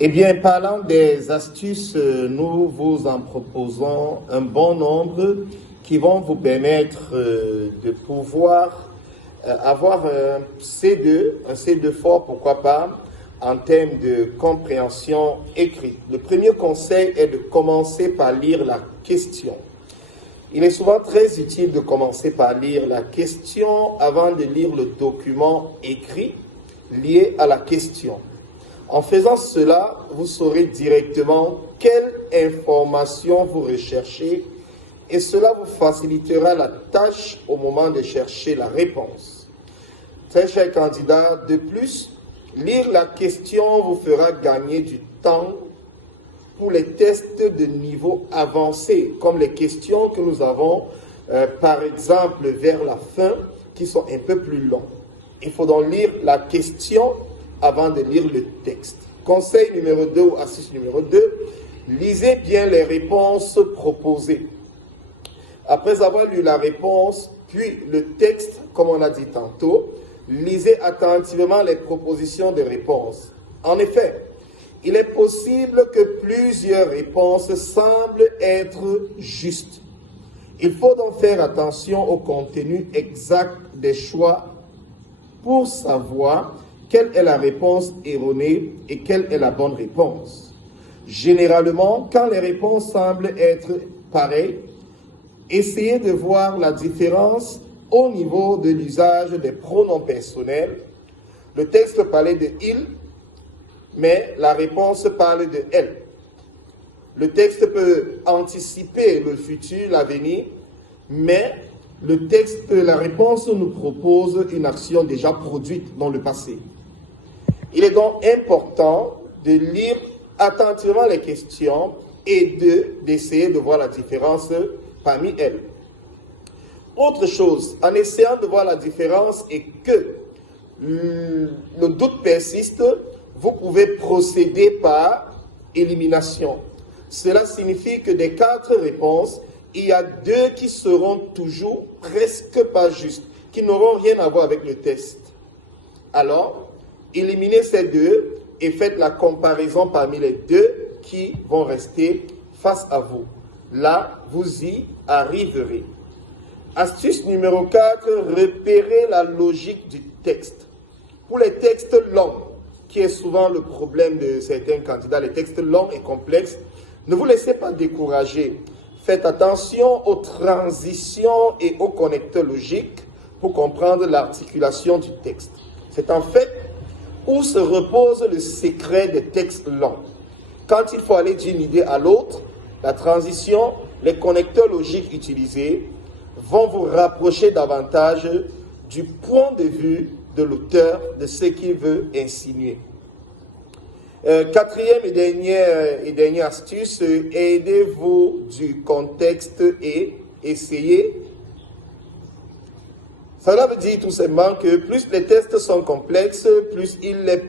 Eh bien, parlant des astuces, nous vous en proposons un bon nombre qui vont vous permettre de pouvoir avoir un C2 fort, pourquoi pas, en termes de compréhension écrite. Le premier conseil est de commencer par lire la question. Il est souvent très utile de commencer par lire la question avant de lire le document écrit lié à la question. En faisant cela, vous saurez directement quelle information vous recherchez et cela vous facilitera la tâche au moment de chercher la réponse. Très chers candidats, de plus, lire la question vous fera gagner du temps pour les tests de niveau avancé, comme les questions que nous avons, par exemple, vers la fin, qui sont un peu plus longues. Il faut donc lire la question avant de lire le texte. Conseil numéro 2 ou astuce numéro 2, lisez bien les réponses proposées. Après avoir lu la réponse, puis le texte, comme on a dit tantôt, lisez attentivement les propositions de réponse. En effet, il est possible que plusieurs réponses semblent être justes. Il faut donc faire attention au contenu exact des choix pour savoir quelle est la réponse erronée et quelle est la bonne réponse. Généralement, quand les réponses semblent être pareilles, essayez de voir la différence au niveau de l'usage des pronoms personnels. Le texte parlait de « il », mais la réponse parle de « elle ». Le texte peut anticiper le futur, l'avenir, mais la réponse nous propose une action déjà produite dans le passé. Il est donc important de lire attentivement les questions et d'essayer de voir la différence parmi elles. Autre chose, en essayant de voir la différence et que le doute persiste, vous pouvez procéder par élimination. Cela signifie que des 4 réponses, il y a 2 qui seront toujours presque pas justes, qui n'auront rien à voir avec le test. Alors, éliminez ces 2 et faites la comparaison parmi les 2 qui vont rester face à vous. Là, vous y arriverez. Astuce numéro 4, repérez la logique du texte. Pour les textes longs, qui est souvent le problème de certains candidats, les textes longs et complexes, ne vous laissez pas décourager. Faites attention aux transitions et aux connecteurs logiques pour comprendre l'articulation du texte. C'est en fait où se repose le secret des textes longs. Quand il faut aller d'une idée à l'autre, la transition, les connecteurs logiques utilisés vont vous rapprocher davantage du point de vue de l'auteur, de ce qu'il veut insinuer. Quatrième et dernière astuce, aidez-vous du contexte et essayez. Cela veut dire tout simplement que plus les tests sont complexes, plus il est